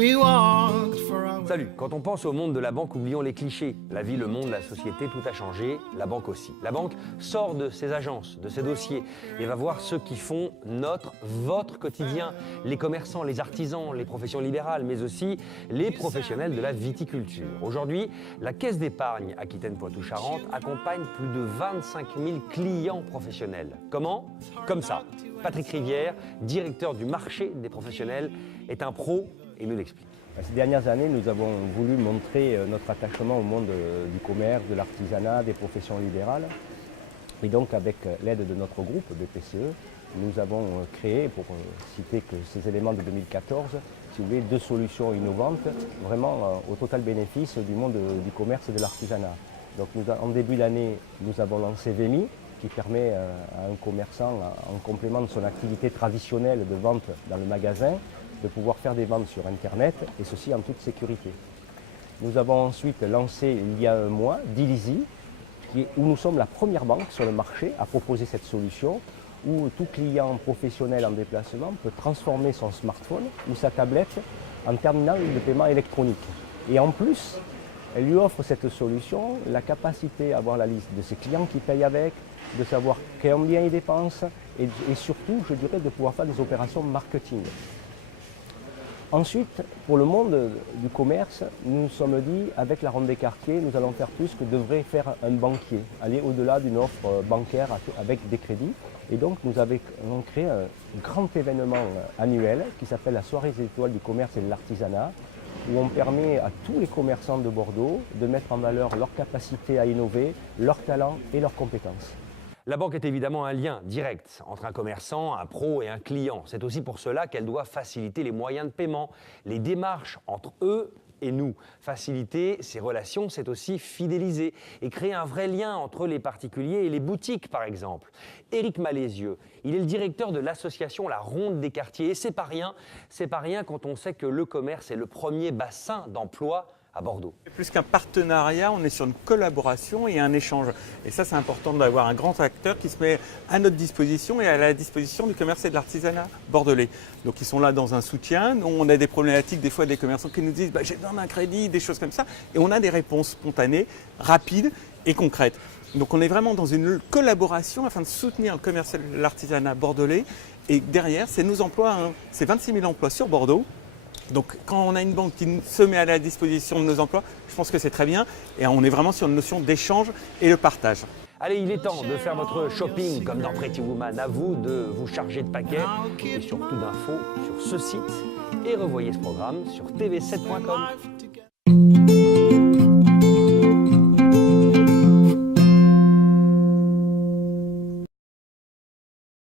We walked for hours. Salut, quand on pense au monde de la banque, oublions les clichés. La vie, le monde, la société, tout a changé, la banque aussi. La banque sort de ses agences, de ses dossiers et va voir ceux qui font votre quotidien. Les commerçants, les artisans, les professions libérales, mais aussi les professionnels de la viticulture. Aujourd'hui, la Caisse d'épargne Aquitaine-Poitou-Charentes accompagne plus de 25 000 clients professionnels. Comment? Comme ça. Patrick Rivière, directeur du marché des professionnels, est un pro et nous l'explique. Ces dernières années, nous avons voulu montrer notre attachement au monde du commerce, de l'artisanat, des professions libérales. Et donc, avec l'aide de notre groupe BPCE, nous avons créé, pour citer que ces éléments de 2014, si vous voulez, 2 solutions innovantes, vraiment au total bénéfice du monde du commerce et de l'artisanat. Donc, en début d'année, nous avons lancé VEMI, qui permet à un commerçant, en complément de son activité traditionnelle de vente dans le magasin, de pouvoir faire des ventes sur Internet, et ceci en toute sécurité. Nous avons ensuite lancé, il y a un mois, Dilizy, où nous sommes la première banque sur le marché à proposer cette solution, où tout client professionnel en déplacement peut transformer son smartphone ou sa tablette en terminal de paiement électronique. Et en plus, elle lui offre cette solution, la capacité à avoir la liste de ses clients qui payent avec, de savoir combien ils dépensent, et surtout, je dirais, de pouvoir faire des opérations marketing. Ensuite, pour le monde du commerce, nous nous sommes dit, avec la Ronde des Quartiers, nous allons faire plus que devrait faire un banquier, aller au-delà d'une offre bancaire avec des crédits. Et donc, nous avons créé un grand événement annuel qui s'appelle la Soirée des étoiles du commerce et de l'artisanat, où on permet à tous les commerçants de Bordeaux de mettre en valeur leur capacité à innover, leur talent et leurs compétences. La banque est évidemment un lien direct entre un commerçant, un pro et un client. C'est aussi pour cela qu'elle doit faciliter les moyens de paiement, les démarches entre eux et nous. Faciliter ces relations, c'est aussi fidéliser et créer un vrai lien entre les particuliers et les boutiques, par exemple. Éric Malézieux, il est le directeur de l'association La Ronde des Quartiers. Et c'est pas rien quand on sait que le commerce est le premier bassin d'emploi à Bordeaux. Plus qu'un partenariat, on est sur une collaboration et un échange. Et ça, c'est important d'avoir un grand acteur qui se met à notre disposition et à la disposition du commerce et de l'artisanat bordelais. Donc ils sont là dans un soutien. Nous, on a des problématiques, des fois des commerçants qui nous disent j'ai besoin d'un crédit, des choses comme ça. Et on a des réponses spontanées, rapides et concrètes. Donc on est vraiment dans une collaboration afin de soutenir le commerce et l'artisanat bordelais. Et derrière, c'est nos emplois, c'est 26 000 emplois sur Bordeaux. Donc quand on a une banque qui se met à la disposition de nos emplois, je pense que c'est très bien. Et on est vraiment sur une notion d'échange et de partage. Allez, il est temps de faire votre shopping comme dans Pretty Woman. À vous de vous charger de paquets et surtout d'infos sur ce site. Et revoyez ce programme sur tv7.com.